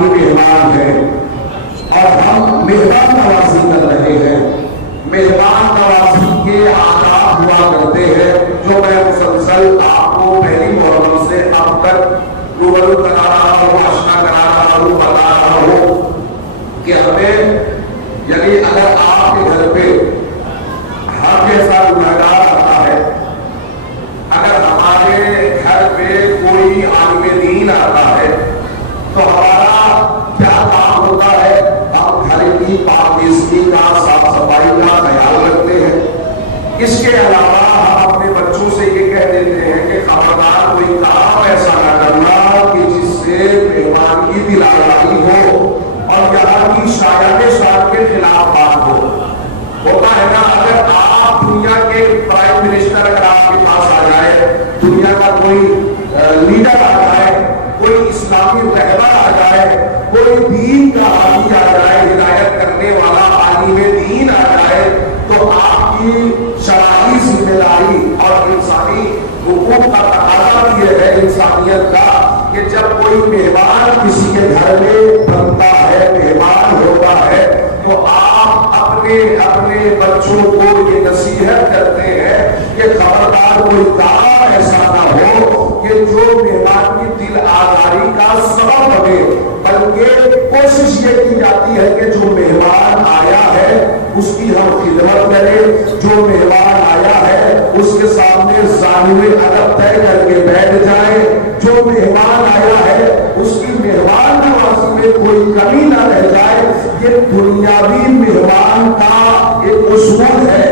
مہمان ہیں اور ہم مہمان نوازی کر رہے ہیں. مہمان نوازی کے آداب ہوا کرتے ہیں جو میں مسلسل آپ کو پہلی محرم سے اب تک روبرو کرا رہا ہوں, آشنا کرا رہا ہوں, بتا رہا ہوں کہ ہمیں یعنی اگر آپ کے گھر پہ ہر جیسا گنہگار آتا ہے, اگر ہمارے گھر پہ کوئی عالم دین آتا ہے تو ہمارا کیا کام ہوتا ہے؟ ہم گھر کی پاکیزگی کا, صاف صفائی کا خیال رکھتے ہیں. اس کے علاوہ ہم اپنے بچوں سے یہ کہہ دیتے ہیں کہ خبردار کوئی کام ایسا نہ کرنا کہ جس سے مہمان کی دل آزاری ہو اور یہاں کی شاعر شان کے خلاف بات ہو. ہوتا ہے نا, اگر آپ دنیا کے پرائم منسٹر اگر آپ کے پاس آ جائے, دنیا کا کوئی لیڈر آ جائے, کوئی اسلامی رہبر آ جائے, کوئی دین کا حامی آ جائے, ہدایت کرنے والا عالم دین آ جائے, تو آپ کی شرعی ذمہ داری اور انسانی حقوق کا تقاضا بھی یہ ہے انسانیت کا کہ جب کوئی مہمان کسی کے گھر میں بنتا ہے, مہمان ہوتا ہے, تو آپ اپنے بچوں کو یہ نصیحت کرتے ہیں کہ خبردار کوئی کام ایسا نہ ہو کہ جو مہمان کی دل آزاری کا سبب بنے, بلکہ کوشش یہ کی جاتی ہے کہ جو مہمان آیا ہے اس کی ہم خدمت کریں, جو مہمان آیا ہے اس کے سامنے ظاہر ادب طے کر کے بیٹھ جائیں, جو مہمان آیا ہے اس کی مہمان نوازی میں کوئی کمی نہ رہ جائے. یہ دنیاوی مہمان کا ایک اصول ہے,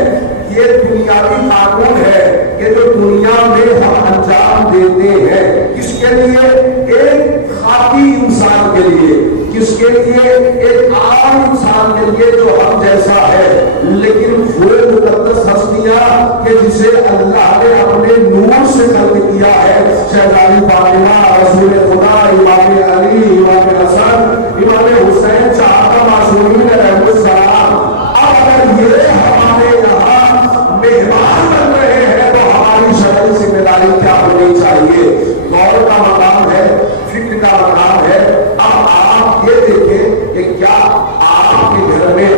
یہ دنیاوی قانون ہے کہ جو دنیا میں ہم انجام دیتے ہیں. کس کے لیے؟ ایک خاکی انسان کے لیے, کس کے لیے؟ ایک عام انسان کے لیے جو ہم جیسا ہے, لیکن وہ مقدس ہستیاں کہ جسے اللہ نے اپنے نور سے خلق کیا ہے, شہزادی فاطمہ, رسول خدا, امام علی, امام حسن, امام حسین, چار معصومین علیہ السلام. اب اگر یہ ہمارے یہاں مہمان بن رہے ہیں تو ہماری شرعی ذمہ داری کیا ہونی چاہیے؟ غور کا مقام ہے, فکر کا مقام ہے. اب آپ یہ دیکھیں کہ کیا آپ کے گھر میں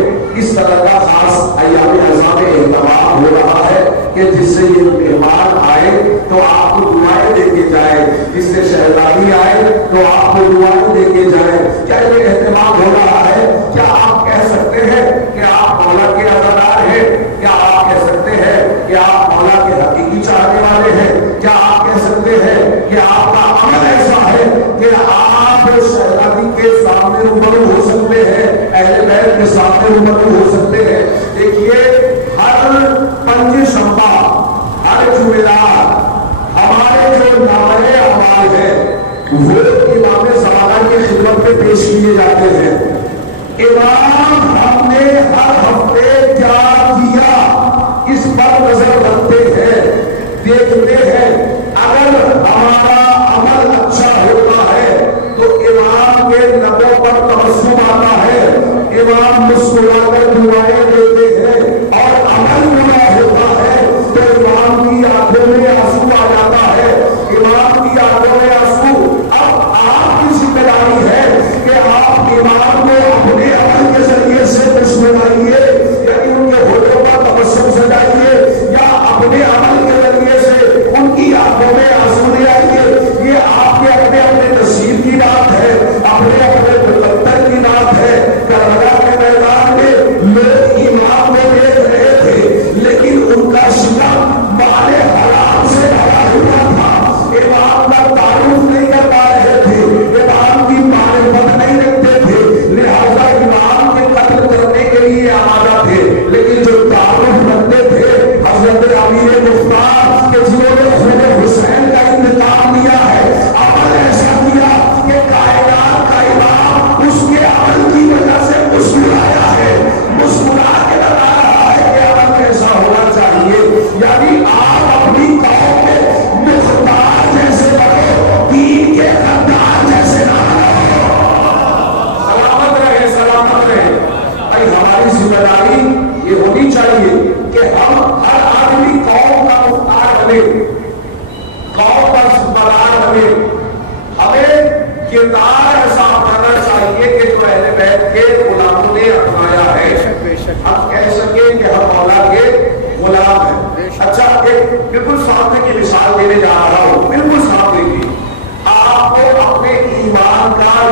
اس طرح کا خاص ایام اعظام اہتمام ہو رہا ہے کہ جس سے یہ مہمان آئے تو آپ کو دعائیں دے کے جائے, جس سے شہزادی آئے تو آپ کو دعائیں دے کے جائے. کیا یہ اہتمام ہو رہا ہے؟ کیا آپ کہہ سکتے ہیں کہ آپ مولا کے عزادار ہیں؟ کیا آپ کہہ سکتے ہیں کہ آپ مولا کے حقیقی چاہنے والے ہیں؟ کیا آپ کہہ سکتے ہیں کہ آپ کا عمل ایسا ہے کہ آپ شہزادی کے سامنے روبرو ہو سکتے ہیں, اہل بیت کے سامنے روبرو ہو سکتے ہیں؟ دیکھیے, ہر پنج شنبہ, ہر جمعرات ہمارے جو نامۂ اعمال ہیں وہ امام زمانہ کی خدمت میں پیش کیے جاتے ہیں. امام ہم نے ہر ہفتے کیا کیا اس پر نظر رکھتے ہیں, دیکھتے ہیں. اگر ہمارا عمل اچھا ہوتا ہے تو امام کے لبوں پر تبسم آتا ہے, امام مسکرا کر دعائیں دیتے ہیں. اور عمل برا ہوتا ہے تو امام کی آنکھوں میں آنسو آ جاتا ہے, امام کی آنکھوں میں آنسو. اب آپ کی ذمہ داری ہے کہ آپ امام کو اپنے عمل کے ذریعے سے مسکرائیے, یعنی ان کے ہونٹوں پر تبسم سجائیے, یا اپنے عمل کے ذریعے سے ان کی آنکھوں میں آنسو لے آئیے. یہ آپ کے اپنے نصیب کی بات ہے, اپنے مقدر کی بات ہے. کربلا کے میدان میں لوگ ایمان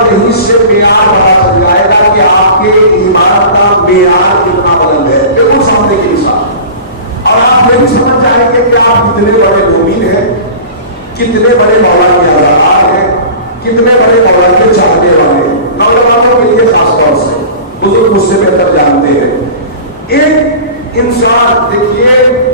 یہیں سے معیار پتا چل جائے گا کہ آپ کے ایمان کا معیار کتنا بلند ہے. بالکل سامنے کی مثال. اور آپ یہ بھی سمجھ جائیں گے کہ آپ کتنے بڑے مومن ہیں, کتنے بڑے مولا کے آزادار ہیں, کتنے بڑے مولا کے چاہنے والے. نوجوانوں کے لیے خاص طور سے, بزرگ مجھ سے بہتر جانتے ہیں. ایک انسان دیکھیے,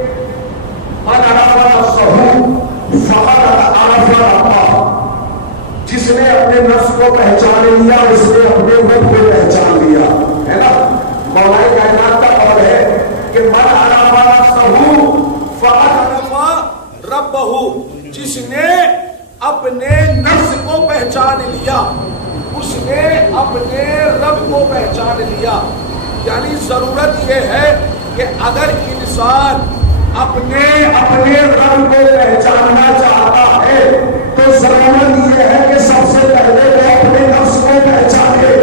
جس نے اپنے نفس کو پہچان لیا اس نے اپنے رب کو پہچان لیا, ہے نا. مولا کائنات کا قول ہے کہ من عرف نفسہ فقد عرف ربہ, جس نے اپنے نفس کو پہچان لیا اس نے اپنے رب کو پہچان لیا. یعنی ضرورت یہ ہے کہ اگر انسان اپنے رب کو پہچاننا چاہتا ہے تو ضرورت یہ ہے کہ سب سے پہلے وہ اپنے نفس کو پہچانے.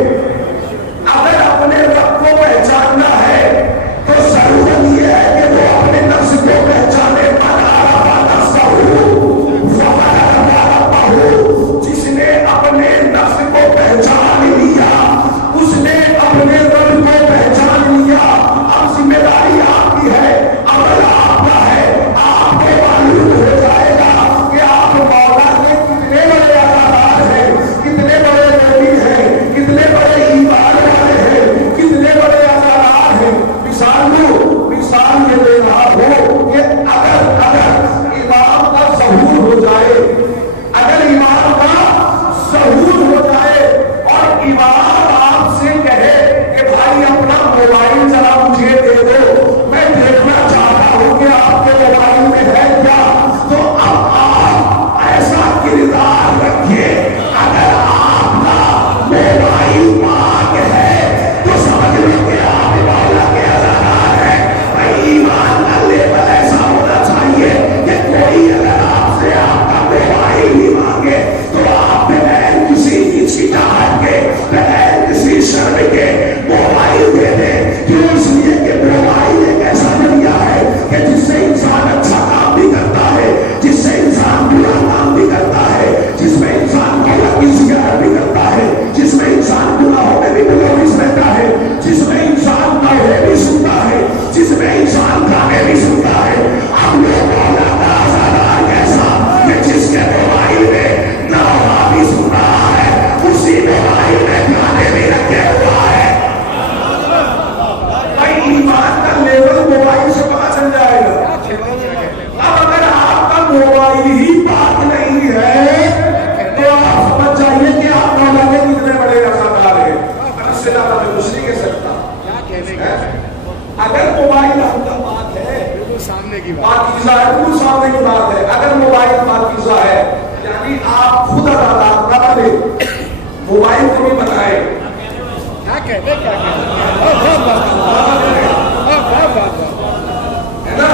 اگر اپنے رب کو پہچاننا ہے تو ضرورت یہ ہے کہ وہ اپنے نفس کو پہچانے. جس نے اپنے نفس کو پہچان لیا اس نے اپنے رب کو پہچان لیا. اب ذمہ داری آپ کی ہے, عمل آپ کا ہے. آپ کو معلوم ہو جائے گا کہ آپ مولا کے کتنے بڑے عطاء ہیں, کتنے بڑے نبی ہیں, کتنے بڑے ایمان والے ہیں, کتنے بڑے عطاء ہیں. مثال یہ دے رہا ہو کہ اگر امام کا ظہور ہو جائے, اگر امام کا ظہور ہو جائے اور امام آپ سے کہے کہ بھائی اپنا موبائل ذرا مجھے دے دو, میں دیکھنا چاہتا ہوں کہ آپ کے موبائل میں ہے کیا, تو اب آپ ایسا کردار رکھیے. اگر آپ کا موبائل پاک ہے تو سمجھ لیں کہ آپ مولا کے عطاء ہے. ایمان کا لیول ایسا ہونا چاہیے کہ کوئی اگر آپ سے آپ کا موبائل نہیں مانگے تو آپ بغیر کسی ہچکچاہٹ کے, بغیر کسی شرم کے موبائل دے دیں. کیوں؟ اس لیے کہ موبائل ایک ایسا ذریعہ ہے کہ جس سے انسان اچھا کام بھی کرتا ہے, جس سے انسان برا کام بھی کرتا ہے, جس میں انسان غلط کی شکایت بھی کرتا ہے, جس میں انسان گناہوں میں بھی ملوث رہتا ہے, جس میں انسان نوحے بھی سنتا ہے, جس میں انسان گانے بھی سنتا ہے. اب وہ مولا کا عطاء کیسا کہ جس کے موبائل میں نوحہ بھی سن رہا ہے, اسی موبائل میں گانے بھی رکھے ہوا ہے. بھائی ایمان کا لیول موبائل سے پتہ چل جائے گا. اب اگر آپ کا موبائل ہی پاک نہیں ہے تو آپ سمجھ جائیے کہ آپ مولا کے کتنے بڑے عطاء ہیں. اس سے زیادہ میں کچھ نہیں کہہ سکتا. اگر موبائل آپ کا پاک ہے, پاکیزہ ہے, بالکل سامنے کی بات ہے. اگر موبائل پاکیزہ ہے یعنی آپ خود عطاء نہ بنے, موبائل کو بھی بنائے. ہے نا,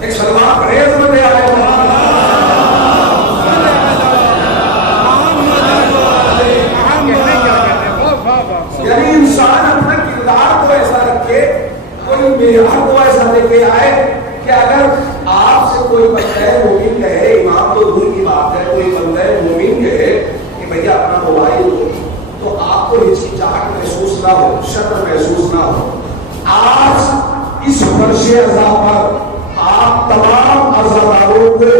ایک سلمان پریز میں آئے یعنی انسان اپنا کردار کو ایسا رکھے, کوئی معیار کو ایسا لے کے آئے کہ اگر آپ سے کوئی بندہ مومن کہے, امام تو دور کی بات ہے, کوئی بندہ مومن کہے کہ بھیا اپنا موبائل دو, تو آپ کو ہچکچاہٹ محسوس نہ ہو, شرم محسوس نہ ہو. آج اس فرش عزا پر آپ تمام عزاداروں کو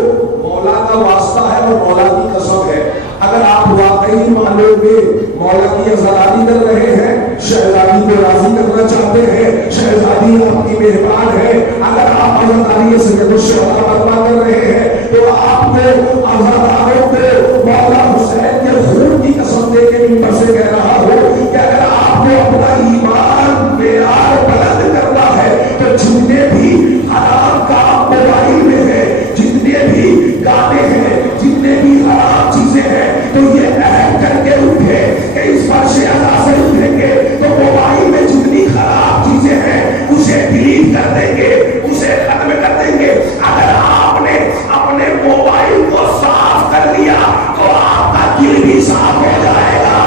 مولا کا واسطہ ہے اور مولا کی قسم ہے, اگر آپ واقعی مانیں گے مولا کی عزاداری کر رہے ہیں, شہزادی کو راضی کرنا چاہتے ہیں, شہزادی آپ کی مہمان ہے, اگر آپ عزاداری سید الشہداء برپا کر رہے ہیں تو آپ کو عزاداروں کو مولا حسین کے خون کی قسم دے کے منبر سے کہہ رہا ہوں کہ اگر آپ کو اپنا ایمان معیار بلند کرنا ہے تو جتنے بھی حرام کام موبائل میں ہے, جتنے بھی گانے ہیں, جتنے بھی حرام چیزیں ہیں, تو یہ عہد کر کے اٹھے کہ اس فرش عزا سے اٹھیں گے تو موبائل میں جتنی خراب چیزیں ہیں اسے ڈیلیٹ کر دیں گے, اسے ختم کر دیں گے. اگر آپ نے اپنے موبائل کو صاف کر لیا تو آپ کا دل بھی صاف ہو جائے گا,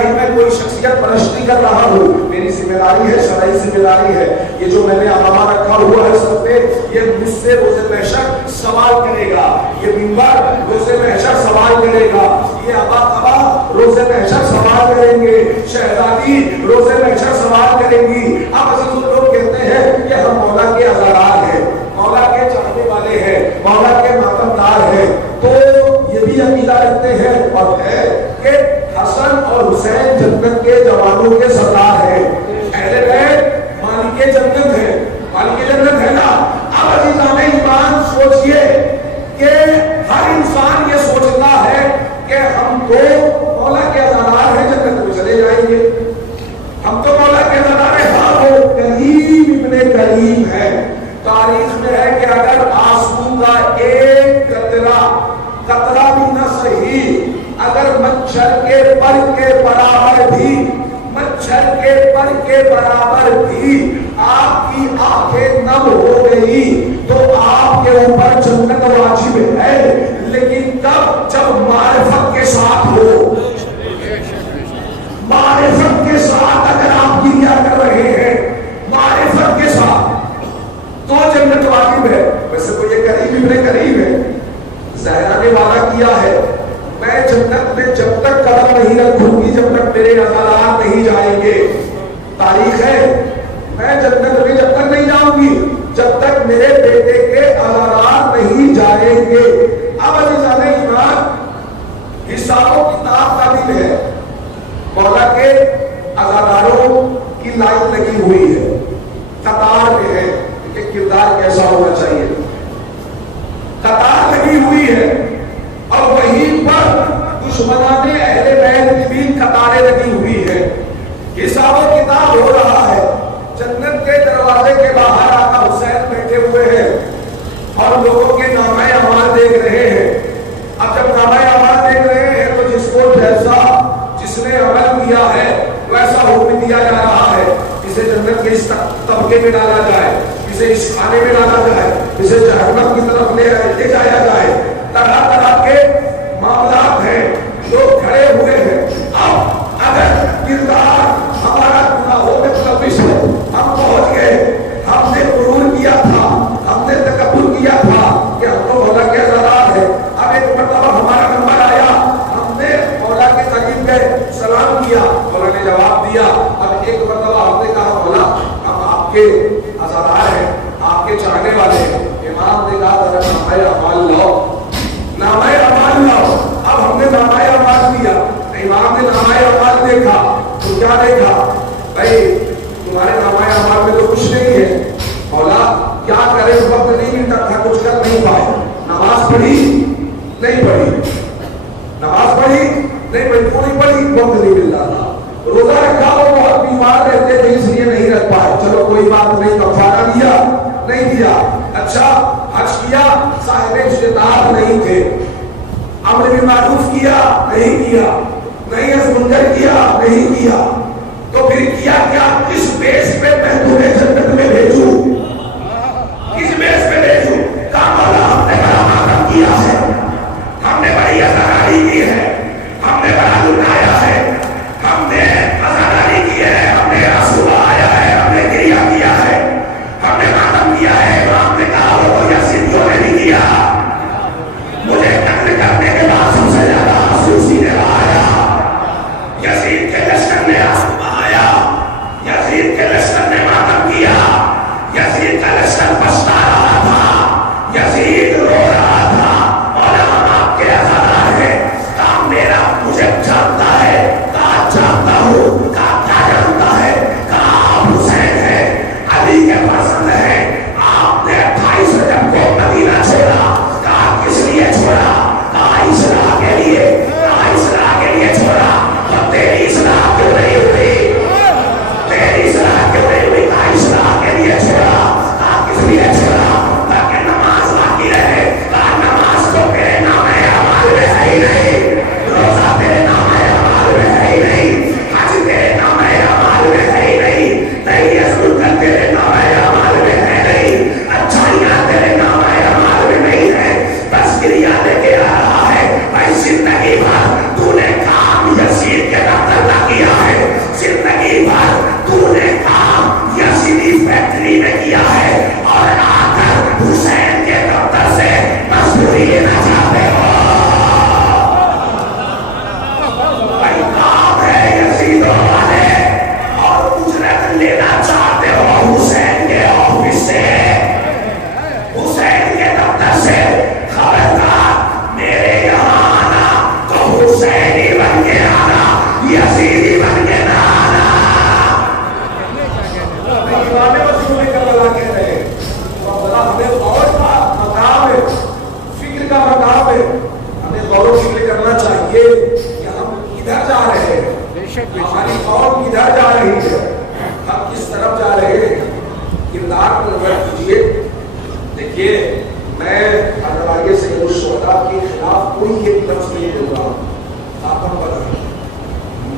نہیں میں کوئی شخصیت پرستی کر رہا ہوں، میری ذمہ داری ہے، شرعی ذمہ داری ہے، یہ جو میں نے امامہ رکھا ہوا ہے سب پہ، یہ مجھ سے روز محشر سوال کرے گا، یہ منبر روز محشر سوال کرے گا، یہ ابا روز محشر سوال کریں گے، شہزادی روز محشر سوال کریں گی۔ اب عزیز لوگ کہتے ہیں کہ ہم مولا کے عزادار ہیں، مولا کے چاہنے والے ہیں، مولا کے ماتمدار ہیں، تو یہ بھی عقیدہ رکھتے ہیں اور ہے کہ حسن اور حسین جنت کے جوانوں کے سردار ہیں، اہل بیت مالک جنت ہے، مالک جنت ہے نا۔ اب عزیزان ایمان سوچئے کہ ہر انسان یہ سوچتا ہے کہ ہم تو مولا کے عزادار ہیں، جنت میں چلے جائیں گے، ہم تو مولا کے عزادار ہیں۔ ہاں وہ کریم ابن کریم ہے، تاریخ میں ہے کہ اگر آنسو کا ایک قطرہ بھی نہ صحیح، اگر مچھر کے پر کے برابر بھی، مچھر کے پر کے برابر بھی آپ کی آنکھیں نم ہو گئی تو آپ کے اوپر جنت واجب ہے، لیکن تب جب معرفت کے ساتھ ہو، معرفت کے ساتھ اگر آپ گریا کر رہے ہیں، معرفت کے ساتھ تو جنت واجب ہے۔ ویسے تو یہ قریب ابن قریب ہے، زہرا نے وعدہ کیا ہے میں جنت میں جب تک قدم نہیں رکھوں گی جب تک میرے عزادار نہیں جائیں گے، تاریخ ہے میں جنت میں جب تک نہیں جاؤں گی جب تک میرے بیٹے کے عزادار نہیں جائیں گے۔ اب عزیزان ایمان حساب و کتاب کا دن ہے، مولا کے عزاداروں کی لائن لگی ہوئی ہے، قطار میں ہے کہ کردار کیسا ہونا چاہیے، قطار لگی ہوئی ہے، اور وہیں پر دشمنان اہل بیت کی بھی قطاریں لگی ہوئی ہے، حساب و کتاب ہو رہا ہے۔ جنت کے دروازے کے باہر آقا حسین بیٹھے ہوئے ہیں اور لوگوں کے نامہ اعمال دیکھ رہے ہیں۔ اب جب نامہ اعمال دیکھ رہے ہیں تو جس کو جیسا جس نے عمل کیا ہے ویسا حکم دیا جا رہا ہے، اسے جنت کے اس طبقے میں ڈالا جائے، اسے اس خانے میں ڈالا جائے، اسے جہنم کی طرف لے جایا جائے، طرح طرح کے معاملات ہیں، لوگ کھڑے ہوئے ہیں۔ اب اگر کردار ہمارا گناہوں میں ملوث ہے، ہم پہنچ گئے، ہم نے غرور کیا تھا، ہم نے تکبر کیا تھا کہ ہم تو مولا کے عزادار ہیں، اب ایک مرتبہ ہمارا نمبر آیا، ہم نے مولا کے قریب گئے، سلام کیا، مولا نے جواب دیا، اب ایک مرتبہ ہم نے کہا مولا ہم آپ کے عزادار ہیں، آپ کے چاہنے والے ہیں۔ امام نے کہا ذرا نامہ اعمال لاؤ، نامہ اعمال لاؤ۔ اب ہم نے نامہ اعمال دیا، امام نے نامہ اعمال دیکھا تو کیا دیکھا؟ بھائی تمہارے نامہ اعمال میں تو کچھ نہیں ہے، مولا کیا کرے، وقت نہیں ملتا تھا، کچھ کر نہیں پائے، نماز پڑھی نہیں پڑھی، نماز پڑھی نہیں پڑھی، پوری پڑھی، وقت نہیں ملتا تھا، روزہ رکھا وہ بہت بیمار رہتے تھے اس لیے نہیں رکھ پائے، چلو کوئی بات نہیں، کفارہ دیا نہیں دیا، اچھا حج کیا، صاحب استطاعت نہیں تھے، امر بالمعروف کیا نہیں کیا، نہیں از منکر کیا نہیں کیا، تو پھر کیا کیا؟ کس بیس پہ میں تمہیں جنت میں بھیجوں، کس بیس پہ بھیجوں؟ کہا مولا ہم نے بڑا ماتم کیا ہے، ہم نے بڑی عزاداری کی ہے، ہم نے بڑا لٹایا ہے، ہم نے عزاداری کی ہے، ہم نے آنسو آیا ہے، ہم نے گریہ کیا ہے، ہم نے ماتم کیا ہے۔ امام نے کہا وہ یزیدیوں نے نہیں کیا، مجھے قتل کرنے کے بعد سب سے زیادہ آنسو اسی نے بہایا، یزید کے لشکر نے آنسو بہایا، یزید کے لشکر نے ماتم کیا، یہ میں اگر آگے سے شہدا کے خلاف کوئی ایک لفظ نہیں بول رہا، آپ پر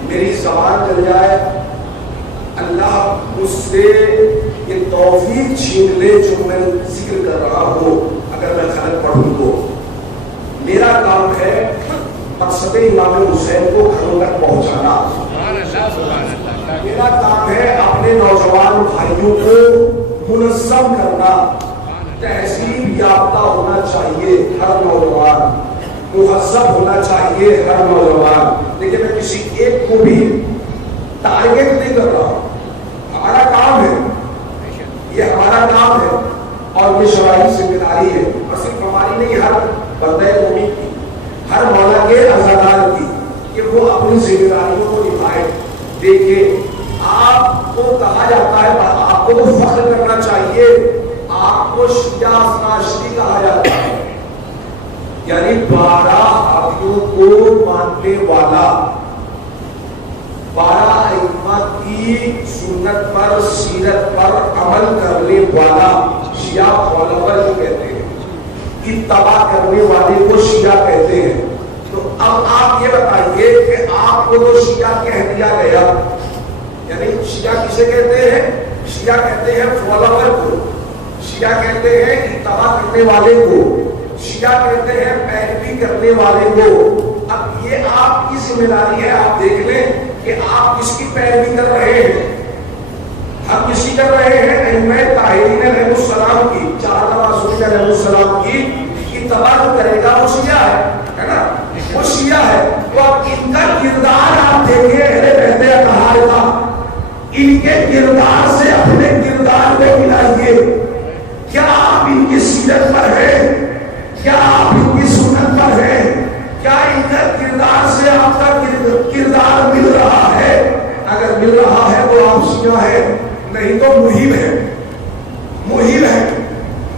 میری زبان چل جائے اللہ مجھ سے یہ توفیق چھین لے جو میں ذکر کر رہا ہوں، اگر میں غلط پڑھوں تو میرا کام ہے مقصد امام حسین کو گھروں تک پہنچانا، میرا کام ہے اپنے نوجوان بھائیوں کو منظم کرنا، تہذیب یافتہ ہونا چاہیے ہر نوجوان، مہذب ہونا چاہیے ہر نوجوان، لیکن میں کسی ایک کو بھی ٹارگیٹ نہیں کر رہا ہوں، ہمارا کام ہے، یہ ہمارا کام ہے اور یہ شرعی ذمہ داری ہے، اور صرف ہماری نہیں، ہر بندہ مومن کی، ہر مولا کے عزادار کی، کہ وہ اپنی ذمہ داریوں کو نبھائے۔ دیکھیں آپ کو کہا جاتا ہے، آپ کو تو فخر کرنا چاہیے، آپ کو شیعہ اثناشری کہا جاتا ہے، یعنی 12 ہادیوں کو ماننے والا، 12 ائمہ کی سنت پر سیرت پر عمل کرنے والا شیعہ فالوور جو کہتے ہیں، اتباع کرنے والے کو شیعہ کہتے ہیں۔ تو اب آپ یہ بتائیے کہ آپ کو تو شیعہ کہہ دیا گیا، یعنی شیعہ کسے کہتے ہیں؟ شیعہ کہتے ہیں فالوور کو، شیعہ کہتے ہیں اتباع کرنے والے کو، شیعہ کہتے ہیں پیروی کرنے والے کو۔ اب یہ آپ کی ذمہ داری ہے، آپ دیکھ لیں کہ آپ کس کی پیروی کر رہے ہیں۔ ہم کس کی کر رہے ہیں؟ ائمہ طاہرین علیہ السلام کی، 4 معصومین علیہ السلام کی اتباع جو کرے گا وہ شیعہ ہے نا، وہ شیعہ ہے۔ تو اب ان کا کردار آپ دیکھیں، اہل بیت اطہار کا، ان کے کردار سے اپنے کردار کو ملائیے، کیا آپ ان کی سیرت پر ہیں؟ کیا آپ ان کی سنت پر ہیں؟ کیا ان کا کردار سے آپ کا کردار مل رہا ہے؟ اگر مل رہا ہے تو آپ شیعہ ہیں، نہیں تو مہم ہے، مہم ہے۔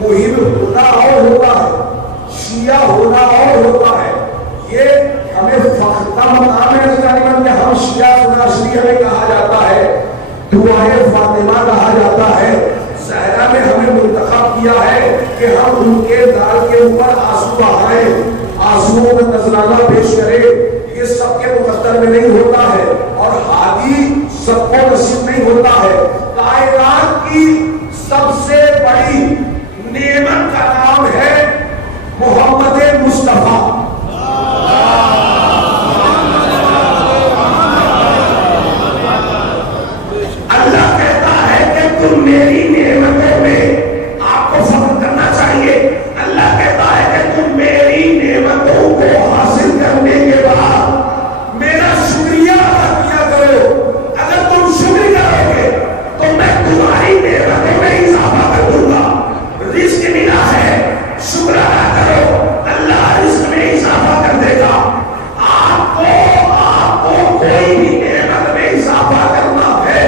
مہم ہونا اور ہوتا ہے، شیعہ ہونا اور ہوتا ہے، یہ ہمیں فخر کا مقام ہے کہ ہم شیعہ اثناشری ہمیں کہا جاتا ہے، دعائے فاطمہ کہا جاتا ہے، زہرا نے ہمیں منتخب کیا ہے کہ ہم ان کے دال کے اوپر آنسو بہائیں، آنسوؤں کا نذرانہ پیش کریں۔ یہ سب کے مقدر میں نہیں ہوتا ہے اور ہادی سب کو نصیب نہیں ہوتا ہے۔ کائنات کی سب سے بڑی نعمت کا نام ہے محمد مصطفیٰ۔ اللہ کہتا ہے کہ تم میری نعمتوں میں آپ کو فخر کرنا چاہیے۔ اللہ کہتا ہے کہ تم میری نعمتوں کو حاصل کرنے کے بعد میرا شکریہ ادا کیا کرو۔ اگر تم شکر کرو گے تو میں تمہاری نعمتوں میں اضافہ کر دوں گا۔ رزق ملا ہے، شکر ادا کرو، اللہ رزق میں اضافہ کر دے گا۔ آپ کو کوئی بھی نعمت میں اضافہ کرنا ہے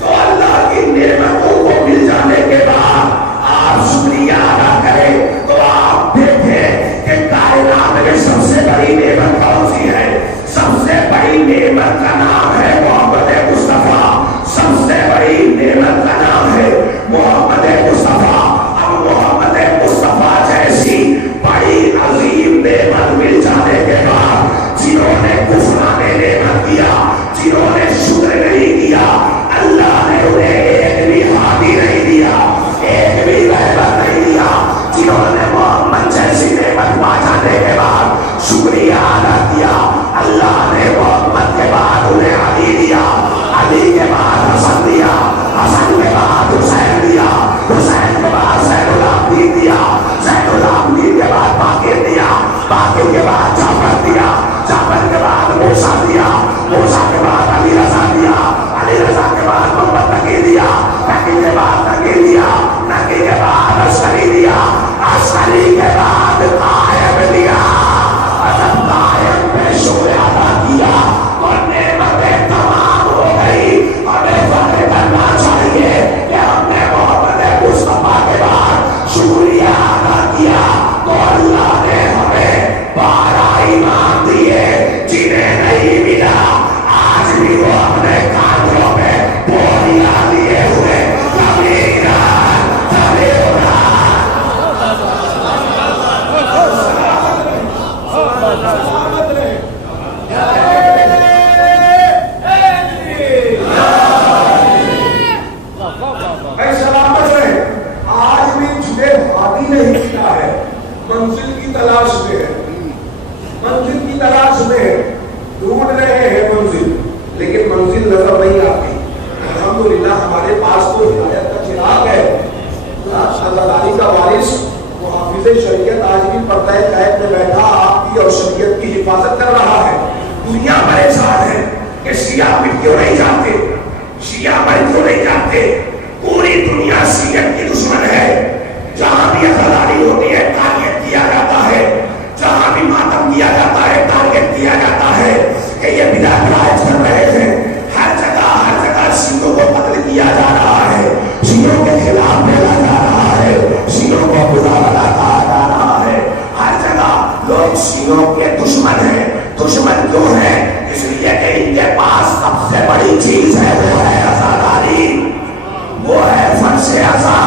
تو اللہ کی نعمتوں کو مل جانے کے بعد آپ شکریہ ادا کریں تو آپ دیکھیں کہ کائنات میں سب سے بڑی نعمت کون سی ہے؟ سب سے بڑی نعمت کا نام ہے محمد مصطفیٰ۔ سب سے بڑی نعمت کا نام ہے محمد مصطفیٰ۔ اب محمد مصطفیٰ جیسی بڑی عظیم نعمت مل جانے کے بعد جنہوں نے کفرانے نعمت کیا، جنہوں نے شکر نہیں کیا، اللہ نے انہیں ایک بھی ہادی نہیں دیا، ایک بھی رحمت نہیں دیا۔ جنہوں نے محمد جیسی نعمت پا جانے کے بعد شکریہ ادا کیا، اللہ نے محمد کے بعد انہیں علی دیا، علی کے بعد حسن دیا، حسن کے بعد حسین دیا، حسین کے بعد زین العابدین دیا، زین العابدین کے بعد باقر دیا، باقر کے بعد جعفر دیا، جعفر کے بعد موسیٰ دیا، موسیٰ کے بعد علی رضا دیا، علی رضا کے بعد محمد تقی دیا، تقی کے بعد نقی دیا، نقی کے بعد عسکری دیا، عسکری کے بعد قائم دیا۔ جب قائم پہ شکر ادا کیا تو نعمتیں تمام ہو گئی۔ ہمیں فخر کرنا چاہیے کہ ہم نے محمد مصطفیٰ کے بعد شکریہ ادا کیا تو اللہ نے ہمیں 12 ایمان دیے جنہیں نہیں ملا، آج بھی وہ اپنے کانوں میں بوریاں لیے ہوئے کبھی ایران کبھی ایران منزل کی تلاش میں ہے، منزل کی تلاش میں ہے، ڈھونڈ رہے ہیں منزل، لیکن منزل نظر نہیں آتی۔ الحمدللہ ہمارے پاس تو ہدایت کا چراغ ہے۔ اللہ کا وارث وہ حافظ شریعت آج بھی پڑھتا ہے، قید میں بیٹھا آپ کی اور شریعت کی حفاظت کر رہا ہے۔ دنیا پریشان ہے کہ شیعہ مٹ کیوں نہیں جاتے، شیعہ مر کیوں نہیں جاتے۔ پوری دنیا شیعت کی دشمن ہے۔ جہاں بھی عزاداری ہوتی ہے ٹارگٹ کیا جاتا ہے، جہاں بھی ماتم کیا جاتا ہے ٹارگٹ کیا جاتا ہے کہ یہ بدعت رائج کر رہے ہیں۔ ہر جگہ شیعوں کو قتل کیا جا رہا ہے، شیعوں کے خلاف بولا جا رہا ہے، شیعوں کو برا کہا جا رہا ہے۔ ہر جگہ لوگ شیعوں کے دشمن ہیں۔ دشمن کیوں ہے؟ اس لیے کہ ان کے پاس سب سے بڑی چیز ہے، وہ ہے عزاداری، وہ ہے فرض عزا،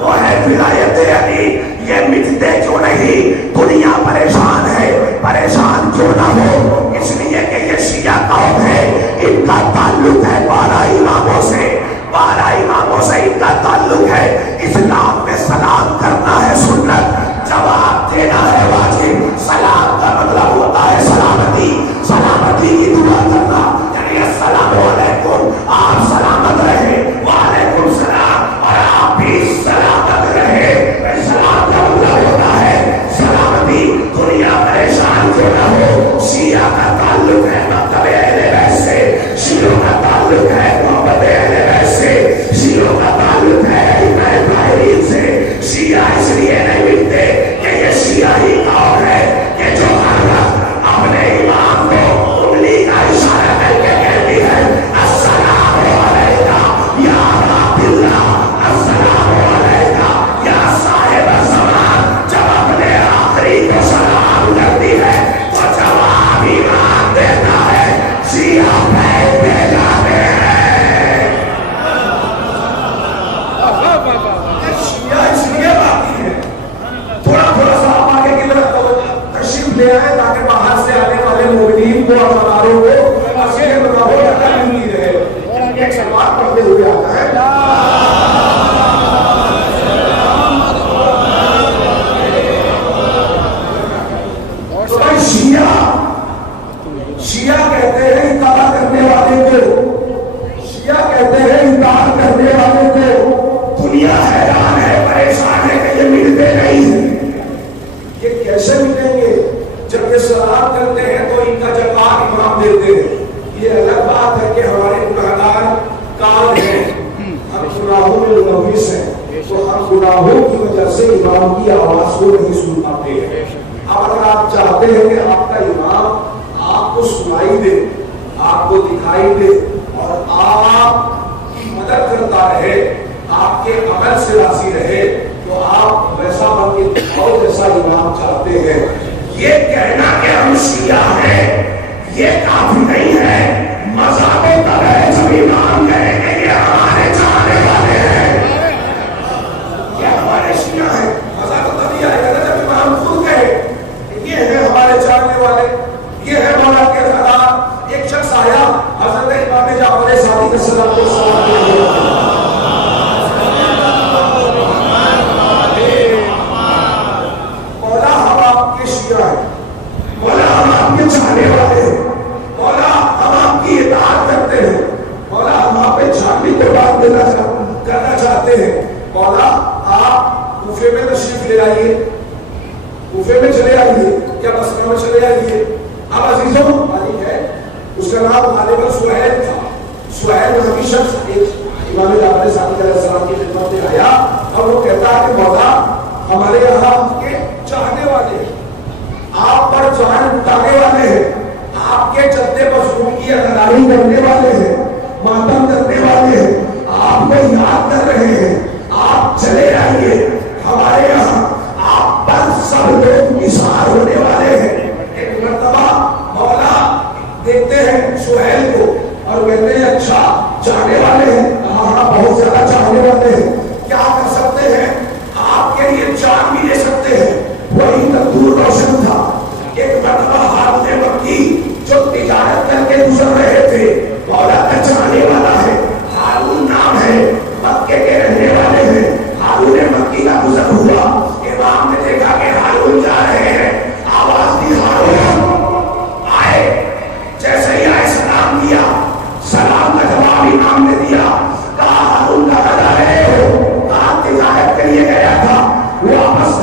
وہ ہے ولایت علی۔ یہ مٹتے کیوں نہیں؟ دنیا پریشان ہے۔ پریشان کیوں نہ ہو؟ اس لیے کہ یہ شیعہ قوم ہے، ان کا تعلق ہے 12 اماموں سے، 12 اماموں سے ان کا تعلق ہے۔ اسلام میں سلام کرنا ہے سنت، جواب دینا ہے واجب۔ سلام کا مطلب ہوتا ہے سلامتی، سلامتی کی دعا کرنا، یعنی السلام علیکم، آپ سلامت رہے، وعلیکم السلام، اور آپ بھی سلامت رہے۔ سلام کا مطلب ہوتا ہے سلامتی۔ دنیا پریشان کیوں نہ ہو؟ شیعہ کا تعلق ہے مکتب اہل بیت سے، شیعوں کا تعلق ہے محبت اہل بیت سے، شیعوں کا تعلق ہے ائمہ طاہرین سے۔ شیعہ اس لیے نہیں ملتے کہ یہ شیعہ ہی قوم ہے کہ جو ہر وقت اپنے امام کو انگلی کا اشارہ کر کے کہتی ہے السلام علیکہ یا عبد اللہ، السلام علیکہ یا صاحب الزمان۔ جب اپنے آخری کو سلام کرتی ہے تو جواب ایمان دیتا ہے، شیعہ پھینک دے جاتے ہیں۔ شیعہ اس لیے باقی ہے، تھوڑا سا آپ آگے کی طرف تشریف لے آئے تاکہ باہر سے آنے والے مومنین کو اور ہزاروں کو اصلی مطابق پتہ ملتی رہے۔ ایک سلوات پڑھتے ہوئے آتا ہے، تو بھائی شیعہ کہتے ہیں انکار کرنے والے کو، شیعہ کہتے ہیں انکار کرنے والے کو دنیا حیران ہے، پریشان ہے کہ یہ ملتے نہیں ہیں۔ یہ کیسے ملیں گے؟ جب یہ سلام کرتے ہیں تو ان کا جواب امام دیتے ہیں۔ یہ الگ بات ہے کہ ہمارے گناہگار کار ہیں، ہم گناہوں میں ملوث ہیں، تو ہم گناہوں کی وجہ سے امام کی آواز کو نہیں سن پاتے ہیں۔ اب اگر آپ چاہتے ہیں کہ آپ کا امام آپ کو سنائی دے، آپ کو دکھائی دے اور آپ کی مدد کرتا رہے، آپ کے عمل سے راضی رہے، تو آپ ویسا بن کے دکھاؤ جیسا امام چاہتے ہیں۔ یہ کہنا کہ ہم شیعہ ہیں یہ کافی نہیں ہے۔ مذہبوں کا ہے جب امام کہیں کہ یہ ہمارے چاہنے والے ہیں، یہ ہمارے شیعہ ہیں۔ مذہب تبھی آئے گا جب امام خود کہے یہ ہے ہمارے چاہنے والے، یہ ہے مولا کے سردار۔ ایک شخص آیا حضرت امام جعفر صادق السلام کو سلام کیا، مولا ہم آپ کے شیعہ ہیں، مولا ہم آپ کے چاہنے والے ہیں، مولا ہم آپ کی اطاعت کرتے ہیں، مولا ہم آپ پہ چھاپی کو ڈال کرنا چاہتے ہیں، مولا آپ کوفے میں تشریف لے آئیے، کوفے میں چلے آئیے یا بصرہ میں چلے آئیے۔ اب عزیزوں مالک ہے، اس کا نام غالباً سہیل تھا۔ سہیل نامی شخص ایک امام جعفر صادق علیہ السلام کی خدمت میں آیا اور وہ کہتا ہے کہ مولا ہمارے یہاں آپ کے چاہنے والے ہیں، آپ پر جان اٹھانے والے ہیں، آپ کے چلتے مظلوم کی عزاداری کرنے والے ہیں، ماتم کرنے والے ہیں، آپ کو یاد کر رہے ہیں، آپ چلے آئیے ہمارے یہاں، آپ پر سب لوگ نثار ہونے والے ہیں۔ ایک مرتبہ مولا دیکھتے ہیں سہیل کو اور کہتے ہیں اچھا چاہنے والے ہیں، ہاں بہت زیادہ چاہنے والے ہیں، کیا کر سکتے ہیں؟ آپ کے لیے جان بھی دے سکتے ہیں۔ وہی تندور روشن تھا۔ ایک مرتبہ حافظ مکی جو تجارت کر کے گزر رہے تھے، مولا کا چاہنے والا ہے، ہارون نام ہے، مکے کے رہنے والے ہیں، ہارون مکی کا گزر ہوا،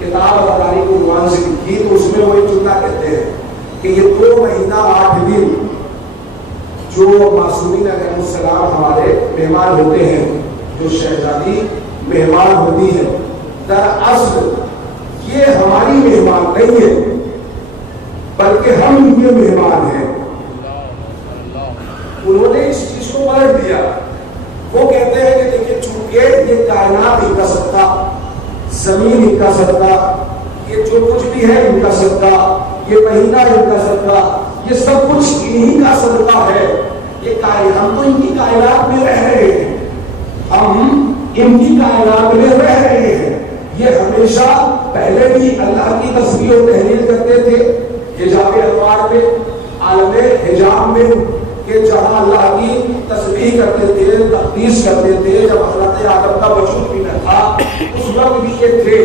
کتاب وفاداری کو عنوان سے لکھی تو اس میں وہ ایک جملہ کہتے ہیں کہ یہ 2 مہینہ 8 دن جو معصومین علیہ السلام ہمارے مہمان ہوتے ہیں، جو شہزادی مہمان ہوتی ہے، دراصل یہ ہماری مہمان نہیں ہے بلکہ ہم ان کے مہمان ہیں۔ انہوں نے اس چیز کو پلٹ دیا۔ وہ کہتے ہیں کہ دیکھیں چونکہ یہ کائنات ان کا صدقہ، زمین ان کا صدقہ، یہ جو کچھ بھی ہے ان کا صدقہ، یہ مہینہ ان کا صدقہ، یہ سب کچھ انہی کا صدقہ ہے۔ یہ ہم تو ان کی کائنات میں رہ رہے ہیں، ہم ان کی کائنات میں رہ رہے ہیں۔ یہ ہمیشہ پہلے بھی اللہ کی تسبیح و تحلیل کرتے تھے حجاب انوار میں، عالم حجاب میں، کہ جہاں اللہ کی تسبیح کرتے تھے، تقدیس کرتے تھے، جب حضرت آدم کا وجود بھی نہ تھا اس وقت بھی یہ تھے،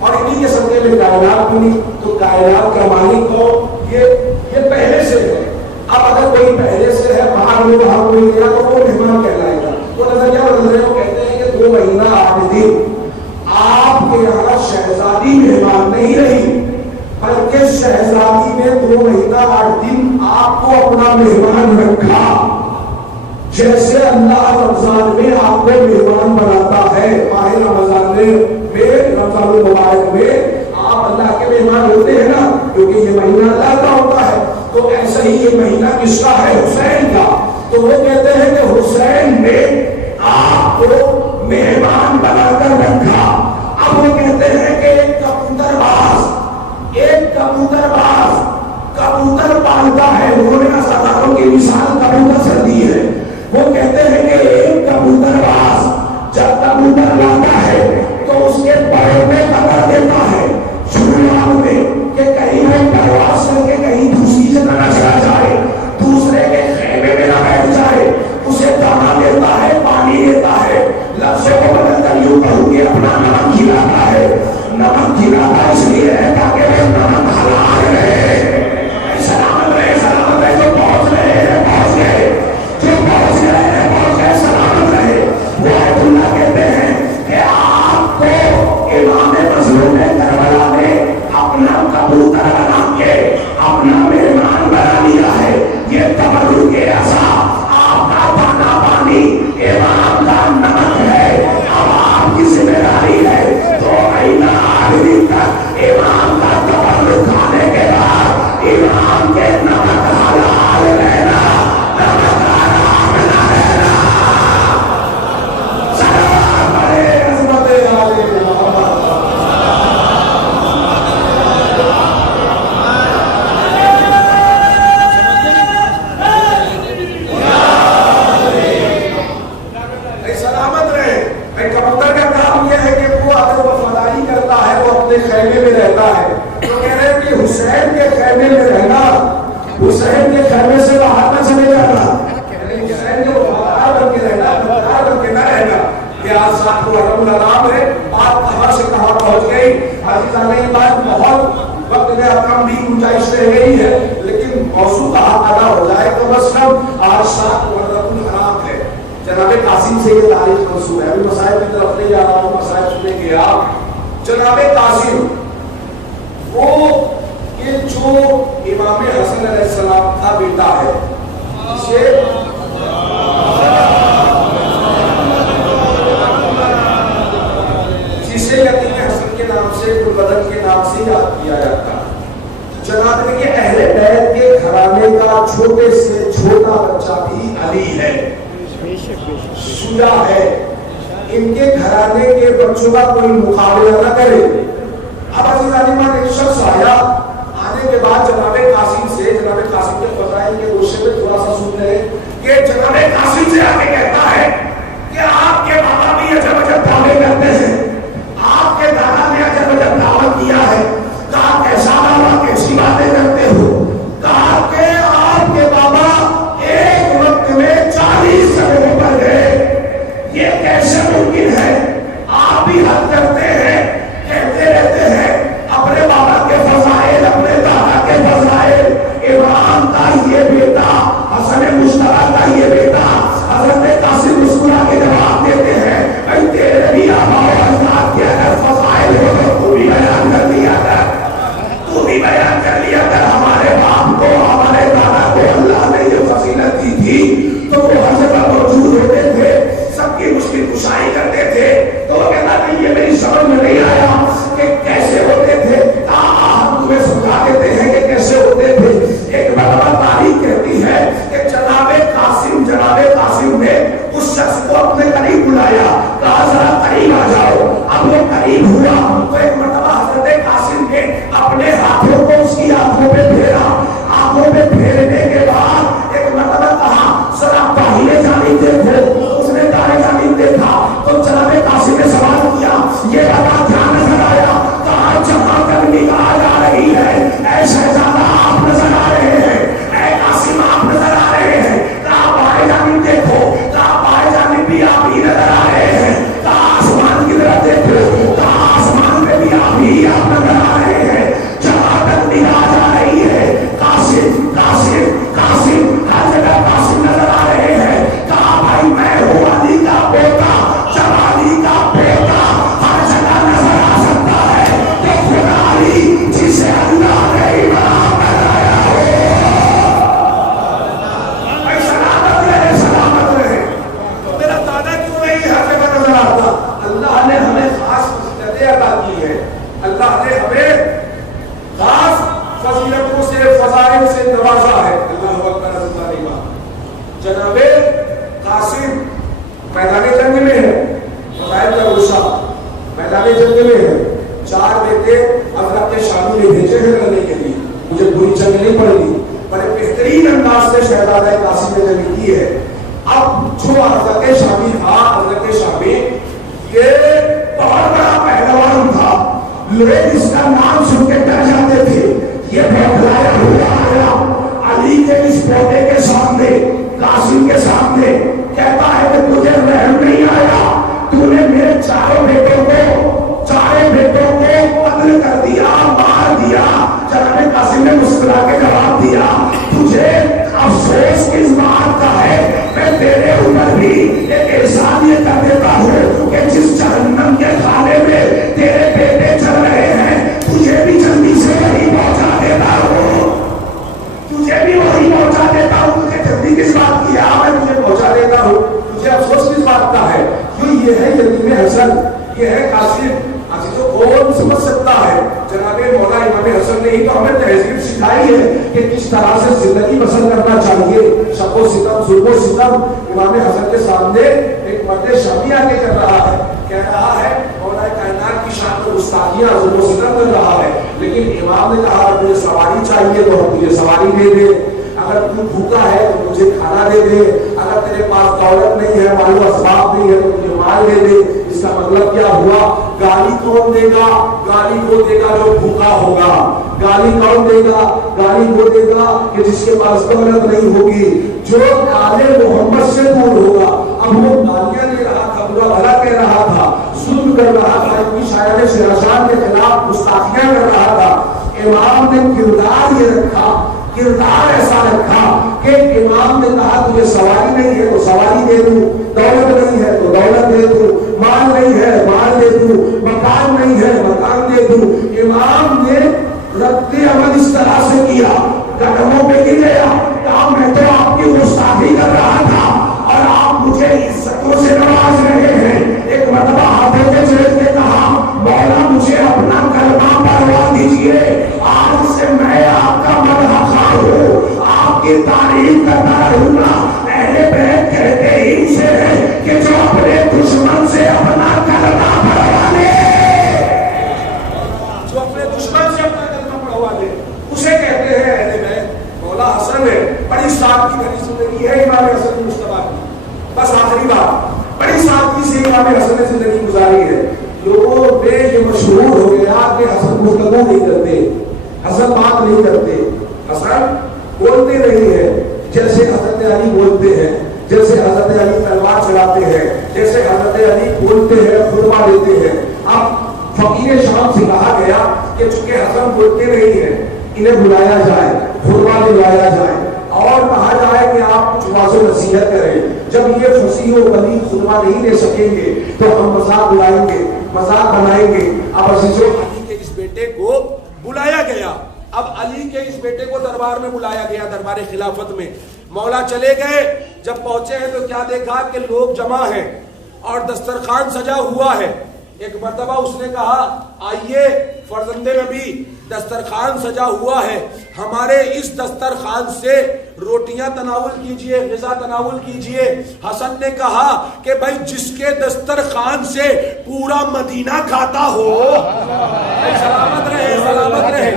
اور انہی کے صدقے میں کائنات بنی۔ تو کائنات کا مالک کون؟ یہ پہلے سے ہے۔ اب اگر کوئی پہلے سے ہے، باہر میں وہاں کوئی گیا تو وہ مہمان کہلائے گا۔ وہ نظریہ بدل رہے، وہ کہتے ہیں کہ 2 مہینہ 8 دن آپ کے یہاں شہزادی مہمان نہیں رہی بلکہ شہزادی نے 2 مہینہ 8 دن آپ کو اپنا مہمان رکھا۔ جیسے اللہ رمضان میں آپ کو مہمان بناتا ہے، ماہ رمضان میں، رمضان المبارک میں آپ اللہ کے مہمان ہوتے ہیں نا، کیونکہ یہ مہینہ اللہ کا ہوتا ہے۔ تو ایسا ہی یہ مہینہ کس کا ہے؟ حسین کا۔ تو وہ کہتے ہیں کہ حسین نے آپ کو مہمان بنا کر رکھا۔ اب وہ کہتے ہیں کہ ایک کبوتر باز کبوتر پالتا ہے، انہوں نے ستاروں کی مثال کبوتر سے دی ہے۔ وہ کہتے ہیں کہ ایک کبوتر باز جب کبوتر لاتا ہے تو اس کے پر میں پکڑ دیتا ہے شروعات میں کہ کہیں میں پرواز کر کے کہیں دوسری جگہ نہ چلا جائے، دوسرے کے خیمے میں نہ بیٹھ جائے، اسے دانا دیتا ہے، پانی دیتا ہے، لفظوں کو بدل کر یوں کہوں کہ اپنا نمک کھلاتا ہے۔ نمک کھلاتا اس لیے ہے تاکہ وہ نمک حلال رہے، سلامت رہے جو پہنچ رہے ہیں پہنچ گئے، جو پہنچ گئے ہیں پہنچ گئے، سلامت رہے۔ وہ آیت اللہ کہتے ہیں کہ آپ کو امام مظلوم کربلا نے اپنا کبوتر بنا کے اپنا مہمان بنا لیا ہے۔ یہ تبرک کے ایسا آپ کا دانا پانی امام کا نمک ہے، اب آپ کی ذمہ داری ہے 2 مہینہ 8 دن تک امام کا تبرک کھانے کے بعد امام کے نمک حلال رہنا، نمک حرام نہ رہنا۔ سلام پڑھے عظمت عالی محمد۔ خیمے میں رہتا ہے تو کہہ رہے ہیں کہ حسین کے خیمے میں رہنا، حسین کے خیمے سے باہر نہ چلے جانا، حسین کے وفادار بن کے رہنا، وفادار بن کے نہ رہنا۔ یہ آج ساتھ کو علم العلام ہے، بات کہاں سے کہاں پہنچ گئی۔ عزیزان یہ بات بہت وقت میں کم بھی گنجائش رہ گئی ہے، لیکن موضوع کہاں ادا ہو جائے تو بس ہم آج ساتھ کو علم العلام ہے۔ جناب قاسم سے یہ تاریخ منسوب ہے، ابھی مسائل کی طرف نہیں جا رہا ہوں، مسائل سننے کے آپ جناب قاسم وہ کہ جو امام حسن علیہ السلام کا بیٹا ہے، جسے یتیم حسن کے نام سے، گلبدن کے نام سے یاد کیا جاتا ہے۔ جناب کے اہل بیت کے گھرانے کا چھوٹے سے چھوٹا بچہ بھی علی ہے، شجاع ہے، ان کے گھرانے کے بچوں کا کوئی مقابلہ نہ کرے۔ اب عزیزان ایمان ایک شخص آیا، آنے کے بعد جناب قاسم سے، جناب قاسم کے فضائل کے گوشے میں تھوڑا سا سن رہے کہ جناب قاسم سے آگے کہتا ہے کہ آپ کے بابا بھی عجب عجب دعوے کرتے ہیں، آپ کے دادا نے عجب عجب دعوت دیا ہے، کہا کیسا بابا، کیسی باتیں کرتے ہو؟ کہا کہ آپ کے بابا ایک وقت میں 40 جگہوں پر گئے، یہ کیسے ممکن ہے؟ آپ بھی حد کرتے ہیں، کہتے رہتے ہیں اپنے بابا کے فضائل، اپنے دادا کے فضائل، امام کا یہ بیٹا، حسن مشتبہ کا یہ بیٹا، حضرت اپنے ہاتھوں کو اس کی آنکھوں پہ پھیرا. آنکھوں پہ پھیرنے کے بعد ایک مرتبہ کہا ذرا باہر جانب دیکھو. اس نے دائیں جانب دیکھا تو جناب قاسم نے سوال کیا یہ بتا کیا نظر آیا؟ کہا جہاں تک نگاہ جا رہی ہے اے شہزادہ آپ نظر آ رہے ہیں, اے قاسم آپ نظر آ رہے ہیں. کہا بائیں جانب دیکھو. کہا بائیں جانب بھی آپ ہی نظر آ رہے ہیں. کہا آسمان کی طرف دیکھو. کہا آسمان میں بھی آپ ہی آپ نظر آ رہے ہیں. جہاں تک نگاہ جا رہی ہے قاسم قاسم قاسم ہر جگہ قاسم نظر آ رہے ہیں. کہا بھائی میں ہوں علی کا بیٹا, جب علی کا بیٹا ہر جگہ نظر آ سکتا ہے تو خدا علی جسے اللہ نے امام بنایا ہو. بھائی سلامت رہے سلامت رہے. تو میرا دادا کیوں نہیں ہر جگہ نظر آتا؟ اللہ نے ہمیں خاص فضیلتیں عطا کی ہے. اللہ نے ہمیں خاص فضیلتوں سے فضائل سے نوازا ہے. اللہ اکبر اللہ علیہ. جناب قاسم میدان جنگ میں ہے, فضائل کا غصہ میدان جنگ میں ہے. 4 بیٹے حضرت شامی نے بھیجے ہیں لڑنے کے لیے. مجھے پوری جنگ نہیں پڑی, بڑے بہترین انداز سے شہزادہ قاسم نے جنگ کی ہے. اب جو حضرت شامی تھا, حضرت شامی یہ بہت بڑا پہلوان تھا. لوگ اس کا نام سن کے ڈر جاتے تھے. یہ بھٹلایا ہوا آیا علی کے اس پوتے کے سامنے, قاسم کے سامنے, کہتا ہے کہ تجھے رحم نہیں آیا, تو نے میرے چاروں بیٹوں کو قتل کر دیا, مار دیا. جناب قاسم نے مسکرا کے جواب دیا تجھے افسوس کس بات کا ہے؟ میں تیرے اوپر بھی ایک احسان یہ کر دیتا ہوں کہ جس جہنم کے خانے میں تیرے بیٹے چل رہے ہیں تجھے بھی جلدی سے وہی پہنچا دیتا ہوں. تجھے بھی وہی پہنچا دیتا ہوں. تجھے جلدی کس بات کی ہے؟ میں تجھے پہنچا دیتا ہوں. تجھے افسوس کس بات کا ہے؟ یہ ہے یتیم حسن, یہ ہے قاسم. عزیزوں کون سمجھ سکتا ہے؟ جناب مولا امام حسن نے ہی تو ہمیں تہذیب سکھائی ہے کہ کس طرح سے زندگی بسر کرنا چاہیے. شب و ستم ظلم و ستم امام حسن کے سامنے ایک مرد شامی آ کے کر رہا ہے, کہہ رہا ہے مولا کائنات کی شان کو گستاخیاں ظلم و ستم کر رہا ہے. لیکن امام نے کہا مجھے سواری چاہیے تو ہم تجھے سواری دے دے, اگر تو بھوکا ہے تو مجھے کھانا دے دے, اگر تیرے پاس دولت نہیں ہے, مال و اسباب نہیں ہے تو مجھے مال دے دے. اس کا مطلب کیا ہوا؟ گالی کون دے گا؟ گالی وہ دے گا جو بھوکا ہوگا. گالی کون دے گا؟ گالی وہ دے گا کہ جس کے پاس دولت نہیں ہوگی, جو آل محمد سے دور ہوگا. اب وہ گالیاں دے رہا تھا, برا بھلا کہہ رہا تھا, ظلم کر رہا تھا, اپنی شاعر شہرشان کے خلاف گستاخیاں کر رہا تھا. امام نے کردار یہ رکھا, کردار ایسا رکھا کہ امام نے کہا تجھے سواری نہیں ہے تو سواری دے دوں, دولت نہیں ہے تو دولت دے دوں, مال نہیں ہے مال دے دوں, مکان نہیں ہے مکان دے دوں. امام نے رد عمل اس طرح سے کیا, قدموں پہ گر گیا, کہا میں تو آپ کی گستاخی کر رہا تھا اور آپ مجھے عزتوں سے نواز رہے ہیں. ایک مرتبہ ہاتھوں کو چھیڑ کے کہا مولا مجھے اپنا کلمہ پڑھوا دیجیے, آج سے میں آپ کا مدح خواہ ہوں, آپ کی تعریف کرتا رہوں گا. اہل بیت کہتے ہی سے ہے کہ جو اپنے دشمن سے اپنا کلمہ پڑھوا لے, جو اپنے دشمن سے اپنا کلمہ پڑھوا لے اسے کہتے ہیں اہل بیت. مولا حسن ہے, بڑی سادگی بھری زندگی ہے امام حسن مصطفیٰ کی. بس آخری بات, بڑی سادگی سے امام حسن نے زندگی گزاری ہے. لوگوں میں یہ مشہور ہو گیا کہ حسن گفتگو نہیں کرتے, حسن بات نہیں کرتے, حسن بولتے نہیں ہیں جیسے حضرت علی بولتے ہیں, جیسے حضرت علی تلوار چلاتے ہیں, جیسے حضرت علی بولتے ہیں خطبہ دیتے ہیں. اب فقیر شام سے کہا گیا کہ چونکہ حسن بولتے نہیں ہیں انہیں بلایا جائے, خطبہ دلوایا جائے اور کہا جائے کہ آپ کچھ واضح و نصیحت کریں. جب یہ فصیح و بلیغ خطبہ نہیں دے سکیں گے تو ہم مذاق بلائیں گے, مذاق بنائیں گے. اب عزیزوں علی کے اس بیٹے کو بلایا گیا, اب علی کے اس بیٹے کو دربار میں بلایا گیا, دربار خلافت میں. مولا چلے گئے, جب پہنچے ہیں تو کیا دیکھا کہ لوگ جمع ہیں اور دسترخوان سجا ہوا ہے. ایک مرتبہ اس نے کہا آئیے فرزند نبی دسترخوان سجا ہوا ہے، ہمارے اس دسترخوان سے روٹیاں تناول کیجئے، غذا تناول کیجئے۔ حسن نے کہا کہ بھائی جس کے دسترخوان سے پورا مدینہ کھاتا ہو، سلامت رہے سلامت رہے،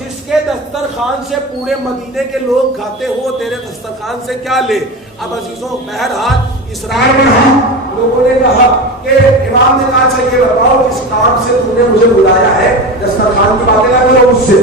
جس کے دسترخوان سے پورے مدینے کے لوگ کھاتے ہو، تیرے دسترخوان سے کیا لے۔ اب عزیزوں بہرحال اسرائیل میں لوگوں نے کہا کہ امام نے کہا چاہیے بتاؤ کس کام سے تم نے مجھے بلایا ہے، دسترخوان کی باتیں نہ کرو مجھ سے،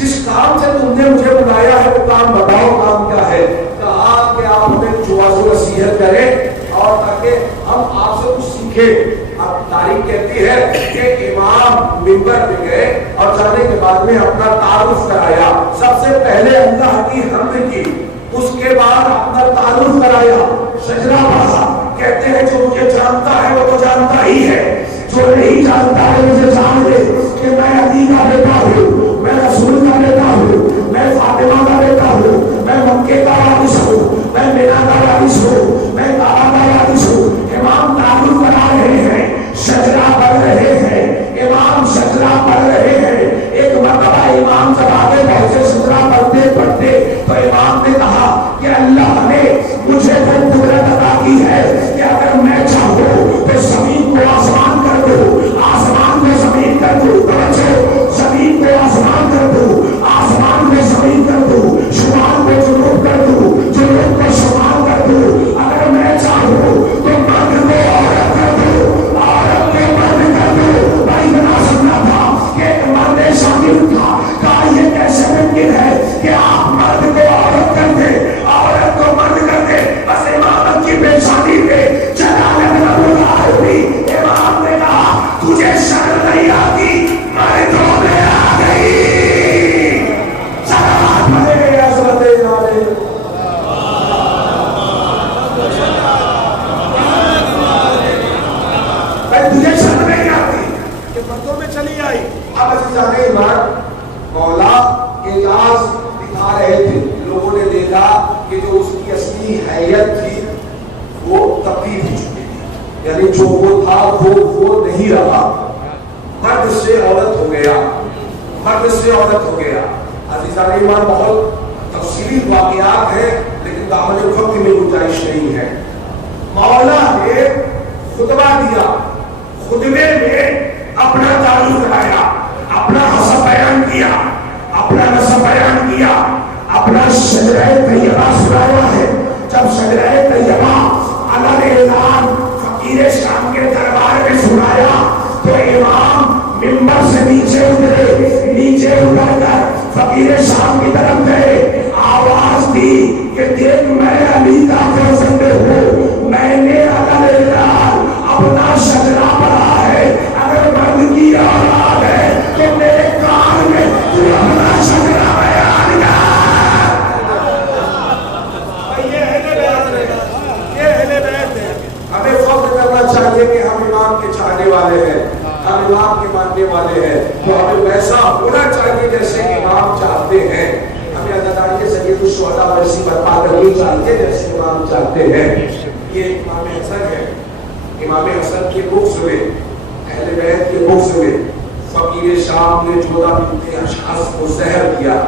جس کام سے تم نے مجھے بلایا ہے وہ کام بتاؤ، کام کیا ہے؟ کہا کہ آپ ہمیں کچھ واضح و نصیحت کریں اور تاکہ ہم آپ سے کچھ سیکھیں۔ اب تاریخ کہتی ہے کہ امام منبر پہ گئے اور جانے کے بعد میں اپنا تعارف کرایا، سب سے پہلے اللہ کی حمد کی، اس کے بعد اپنا تعارف کرایا، شجرہ پڑھا۔ کہتے ہیں جو مجھے جانتا ہے وہ تو جانتا ہی ہے، جو نہیں جانتا ہے مجھے جان لے کہ میں علی کا بیٹا ہوں، میں رسول کا بیٹا ہوں، میں فاطمہ کا بیٹا ہوں، میں مکے کا وارث ہوں، میں مینا کا وارث ہوں، میں کعبہ کا وارث ہوں۔ امام تعارف کرا رہے ہیں، شجرہ پڑھ رہے ہیں، امام شجرہ پڑھ رہے ہیں۔ ایک مرتبہ امام جب آگے پہنچے شجرہ پڑھتے پڑھتے تو امام نے کہا کہ اللہ نے مجھے وہ قدرت عطا کی ہے کہ اگر میں چاہوں تو زمین کو آسمان کر دوں، آسمان کو زمین کر دوں، زمین کو آسمان کر دوں، آسمان کو زمین کر دوں، شمال کو جنوب کر دوں، جنوب کو شمال کر دوں، اگر میں چاہوں تو مرد کو عورت کر دوں، عورت کو مرد کر دوں۔ بھائی بنا سکتا تھا کہ ایک مرد شامل تھا، کہا یہ کیسے ممکن ہے کہ آپ مرد کو عورت کر دیں، عورت کو مرد کر دیں؟ بس امامت کی پیشانی پہ جلالت رب العالمین، امام نے کہا تجھے شرم نہیں آتی، مردوں میں آ گئی۔ سلام علیہ حضرت علیہ، تجھے شرم نہیں آتی کہ مردوں میں چلی آئی۔ اب عزیزان ایمان مولا اعجاز دکھا رہے تھے، لوگوں نے دیکھا کہ جو اس کی اصلی حیت تھی وہ تبدیل ہو چکی تھی، یعنی جو وہ تھا وہ نہیں رہا، مرد سے عورت ہو گیا، مرد سے عورت ہو گیا۔ عزیزان ایمان بہت تفصیلی واقعات ہیں لیکن دامن وقت میں گنجائش نہیں ہے۔ مولا نے خطبہ دیا، خطبے میں اپنا تعارف کرایا، اپنا حسب بیان کیا، اپنا نسب بیان کیا، اپنا شجرہ طیبہ سنایا ہے۔ جب شجرہ طیبہ علن اعلان فقیر شام کے دربار میں سنایا تو امام منبر سے نیچے اترے، نیچے اتر کر فقیر شام کی طرف گئے، آواز دی کہ دیکھ میں علی کا فرزند ہوں، میں نے علن اعلان اپنا شجرہ پڑھا ہے، اگر مرد کی اولاد ہے تو میرے کان میں تو اپنا شجرہ بیان کر۔ ہمیں فخر کرنا چاہیے کہ ہم امام کے چاہنے والے ہیں، ہم امام کے ماننے والے ہیں، تو ہمیں ویسا ہونا چاہیے جیسے امام چاہتے ہیں، ہمیں عزاداری سید الشہداء ویسی برپا کرنی چاہیے جیسے امام چاہتے ہیں۔ یہ امام حسن ہے، امام حسن کے بغض میں، اہل بیت کے بغض میں فقیر شام نے جودہ بنت اشعث کو زہر دیا،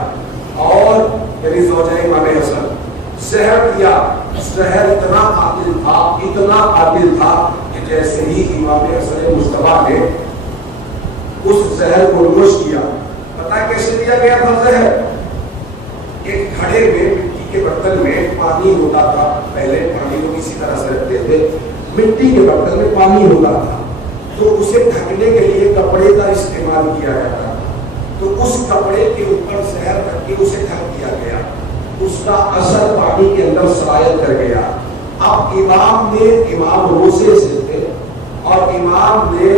اور یعنی زوجہ امام حسن زہر دیا۔ زہر اتنا قاتل تھا، اتنا قاتل تھا کہ جیسے ہی امام حسن مصطفیٰ نے اس زہر کو نوش کیا، پتہ کیسے دیا گیا تھا زہر؟ ایک گھڑے میں مٹی کے برتن میں پانی ہوتا تھا، پہلے پانی کو کسی طرح سے رکھتے تھے، مٹی کے برتن میں پانی ہوتا تھا، تو اسے ڈھکنے کے لیے کپڑے کا استعمال کیا جاتا تھا، تو اس کپڑے کے اوپر زہر رکھ کے اسے ڈھک دیا گیا، اس کا اثر پانی کے اندر سرایت کر گیا۔ اب امام روزے سے تھے اور امام نے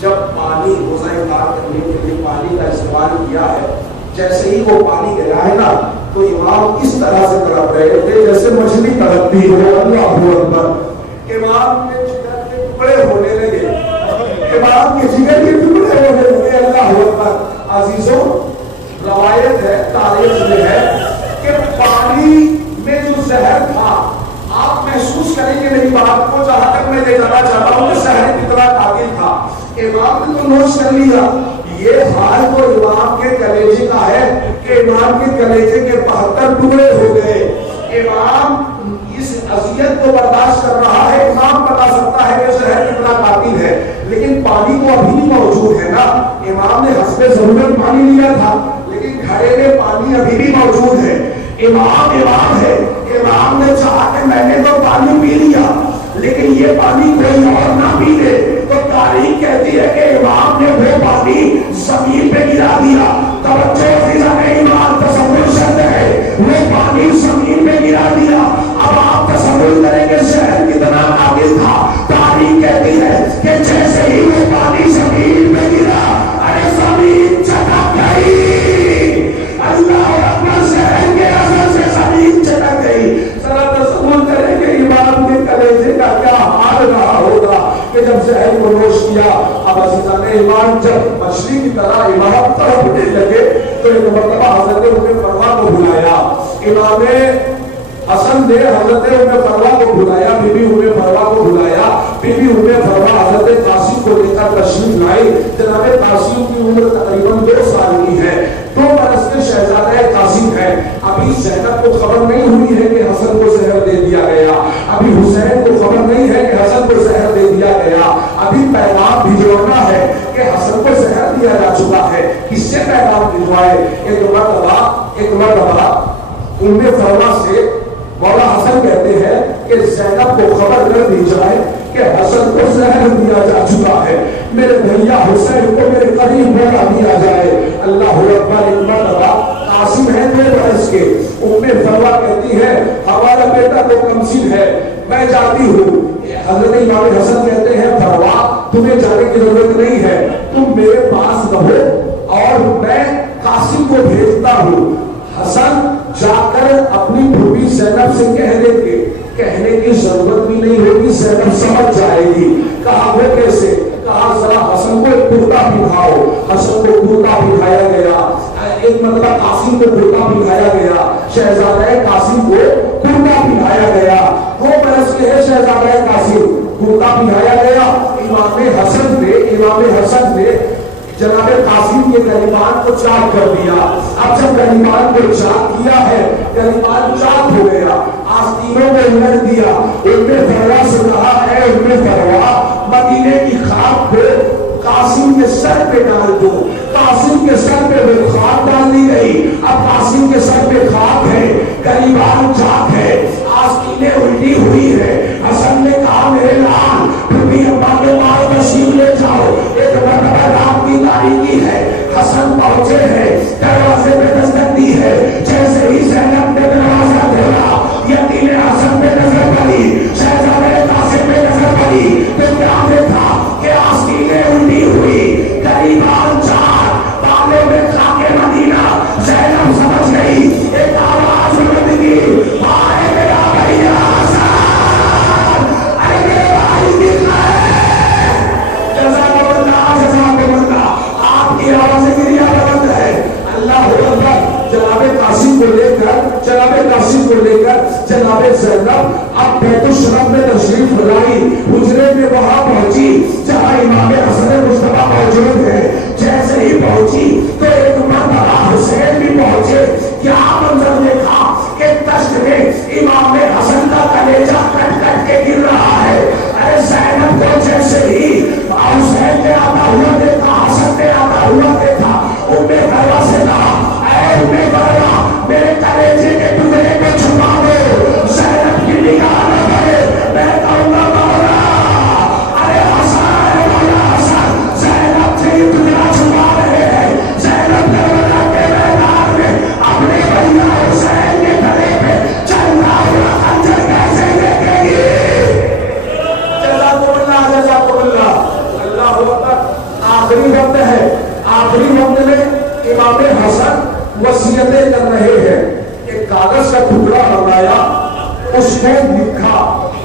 جب پانی روزہ افطار کرنے کے لیے پانی کا استعمال کیا ہے، جیسے ہی وہ پانی گیا ہے نا تو امام اس طرح سے تڑپ رہے تھے جیسے مچھلی تڑپتی ہو۔ اللہ اکبر، امام کے جگر کے ٹکڑے ہونے لگے، امام کے جگر کے ٹکڑے ہونے لگے۔ اللہ اکبر۔ عزیزوں روایت ہے، تاریخ میں ہے کہ پانی میں جو زہر تھا، آپ محسوس کریں کہ میری بات کو جہاں تک میں لے جانا چاہتا ہوں کہ زہر کتنا قاتل تھا۔ امام نے تو نوش کر لیا، یہ حال تو امام کے کلیجے کا ہے کہ امام کے کلیجے کے 72 ٹکڑے ہو گئے. امام اس اذیت کو برداشت کر رہا ہے. امام بتا سکتا ہے کہ زہر کتنا قاتل ہے، لیکن پانی تو ابھی بھی موجود ہے نا. امام نے حسب ضرورت پانی لیا تھا، لیکن گھڑے میں پانی ابھی بھی موجود ہے. امام ہے. امام نے چاہا کہ میں نے تو پانی پی لیا، لیکن یہ پانی کوئی اور نہ پی لے، تو تاریخ کہتی ہے کہ امام نے وہ پانی زمین پہ گرا دیا. توجہ فضا ایمان تصور شرط ہے، وہ پانی زمین پہ گرا دیا. اب آپ تصور کریں گے شہر کتنا قابل تھا. تاریخ کہتی ہے کہ جیسے ہی وہ پانی زمین پہ گرا، ارے زمین چٹک گئی. اللہ اکبر، شہر کے اثر سے زمین چٹک گئی. ذرا تصور کریں کہ امام کے کلیجے کا کیا حال رہا ہوگا کہ جب زہر کو نوش کیا. اب عزیزان ایمان جب مچھلی کی طرح امام تڑپنے لگے تو ایک مرتبہ حضرت ام فروا کو بلایا. امام حسن نے حضرت ام فروا کو بلایا، بی بی ام فروا کو بلایا. بی بی ام فروا حضرت قاسم کو لے کر تشریف لائی. جناب قاسم کی عمر تقریباً 2 سال کی ہے. 2 برس کے شہزادہ قاسم ہے. ابھی زینب کو خبر نہیں ہوئی ہے کہ حسن کو زہر دے دیا گیا. ابھی حسین کو خبر نہیں ہے کہ حسن کو زہر دے دیا گیا. ابھی پیغام بھجوانا ہے کہ حسن کو زہر دیا جا چکا ہے. کس سے پیغام بھجوائے؟ ایک مرتبہ ام فروا سے مولا حسن کہتے ہیں کہ زینب کو خبر کر دی جائے کہ حسن کو زہر دیا جا چکا ہے. میرے بھیا حسین کو میرے قریب بلا دیا جائے. اللہ اکبر. ایک مرتبہ قاسم ہے 2 برس کے. ام فروا کہتی ہے ہمارا بیٹا تو کمسن ہے، میں جاتی ہوں. حضرت امام حسن کہتے ہیں فروا تمہیں جانے کی ضرورت نہیں ہے، تم میرے پاس رہو اور میں قاسم کو بھیجتا ہوں. حسن جا کر اپنی بھوبی زینب سے کہنے کی ضرورت بھی نہیں ہوگی، زینب سمجھ جائے گی. کہا وہ کیسے؟ کہا ذرا حسن کو ایک کرتا پہناؤ. حسن کو کرتا پہنایا گیا. ایک مطلب قاسم کو کرتا پہنایا گیا. شہزادہ قاسم کو کرتا پہنایا گیا. 2 برس کے ہے شہزادہ قاسم. کرتا پہنایا گیا. امام حسن نے جناب قاسم کے گریبان کو چاک کر دیا. اب جب گریبان کو چاک کیا ہے، گریبان چاک ہو گیا، آستینوں میں الٹ دیا. ام فروا سے کہا ہے ام فروا مدینے کی خاک کو قاسم کے سر پہ ڈال دو. قاسم کے سر پہ وہ خاک ڈال دی گئی. اب قاسم کے سر پہ خاک ہے، گریبان چاک ہے، آستینیں الٹی ہوئی ہے. حسن نے کہا میرے لال بھی ابا کے پاس تشریف لے جاؤ. ایک مرتبہ رات کی تاریکی ہے، حسن پہنچے ہیں، دروازے پہ دستک دی ہے. جیسے ہی زینب نے دروازہ کھولا، یقین حسن پہ نظر پڑی، شہزادہ قاسم پہ نظر پڑی تو کیا دیکھا کہ آستینیں الٹی ہوئی، گریبان چاک، بالوں میں خاک مدینہ. زینب سمجھ گئی، ایک آواز اٹھ گئی، آئے میرا بھیا حسن، ارے میرے بھائی دل ہے. جزاک اللہ آپ کی آواز گریا بلند ہے. اللہ اکبر. جناب قاسم کو لے کر جناب زینب اب بیت الشرف میں تشریف لائی. حجرے میں وہاں پہنچی جہاں امام حسن مصطفیٰ موجود ہے. جیسے ہی پہنچی تو ایک مرتبہ حسین بھی پہنچے. کیا منظر دیکھا کہ تشت میں امام حسن کا کلیجہ کٹ کٹ کے گر رہا ہے. ارے زینب کو جیسے ہی حسین نے آتا ہوا دیکھا، حسن نے آتا ہوا دیکھا، ام فروا سے کہا اے ام فروا میرے کلیجے کے ٹکڑے کو چھپا دو، زینب کی نگاہ نہ پڑے. میں کہوں گا مولا ارے حسن، مولا حسن زینب سے ٹکڑا چھپا رہے ہیں. زینب کربلا کے میدان میں اپنے بھیا حسین کے گلے پہ چل رہا ہوا خنجر کیسے دیکھے گی؟ جزاک اللہ. اللہ اکبر. آخری وقت ہے، آخری وقت میں امام حسن وصیتیں کر رہے ہیں. ایک کاغذ کا ٹکڑا بنایا، اس میں لکھا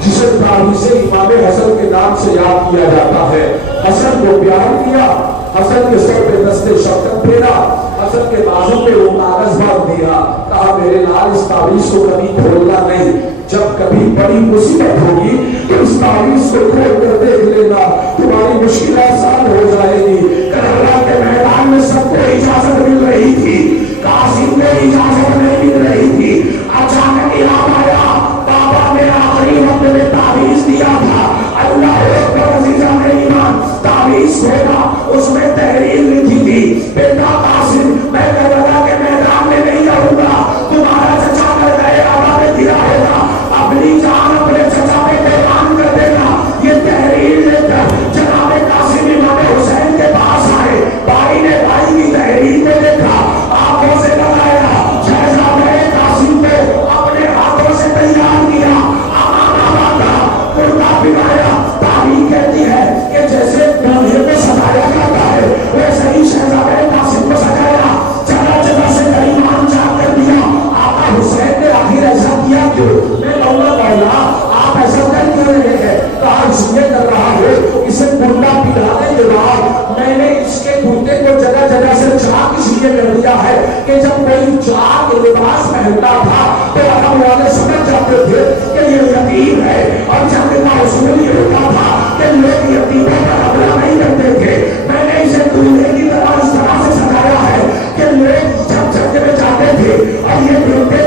جسے تاریخ سے امام حسن کے نام سے یاد کیا جاتا ہے. حسن کو پیار کیا، حسن کے سر پہ دست شفقت پھیرا، حسن کے بازو پہ وہ کاغذ باندھ دیا. کہا میرے لال اس تاریخ کو کبھی کھولنا نہیں، جب کبھی بڑی مصیبت ہوگی تو اس تاریخ کو کھول کر دیکھ لینا، تمہاری مشکل آسان ہو جائے گی. کربلا کے میدان سب کو اجازت مل رہی تھی، قاسم کو اجازت نہیں مل رہی تھی۔ اچانک یاد آیا بابا نے آخری وقت میں تعویذ دیا تھا، اللہ اکبر عزیزان ایمان، تعویذ کھولا، اس میں تحریر لکھی تھی، بیٹا قاسم میں کربلا کے میدان میں نہیں رہوں گا، تمہارا چچا مر گئے آبا میں گرا ہوگا، اپنی جان اپنے چچا پہ قربان کر دینا۔ یہ تحریر لے کر جناب قاسم امام حسین کے پاس آئے، بھائی نے بھائی کی تحریر کو دیکھا، آنکھوں سے لگایا، شہزادہ قاسم کو اپنے ہاتھوں سے تیار کیا، امامہ باندھا، کرتا پہنایا۔ تعلیم کہتی ہے کہ جیسے دولہے کو سجایا جاتا ہے ویسے ہی شہزادہ قاسم کو سجایا، جگہ جگہ سے کریمان چاک کر دیا۔ آقا حسین نے آخر ایسا کیا کیوں؟ میں کہوں گا آپ ایسا کر کیوں رہے ہیں؟ کہا اس لیے کر رہا ہو اسے کرتا پہنانے کے بعد میں نے اس کے کرتے کو جگہ جگہ سے چاک اس لیے کر دیا ہے کہ جب کوئی چاک لباس پہنتا تھا تو عرب والے سمجھ جاتے تھے کہ یہ یتیم ہے، اور جنگ کا اصول یہ ہوتا تھا کہ لوگ یتیموں پر حملہ نہیں کرتے تھے۔ میں نے اسے دولہے کی طرح اس طرح سے سجایا ہے کہ لوگ جب جنگ میں جاتے تھے اور یہ دیکھتے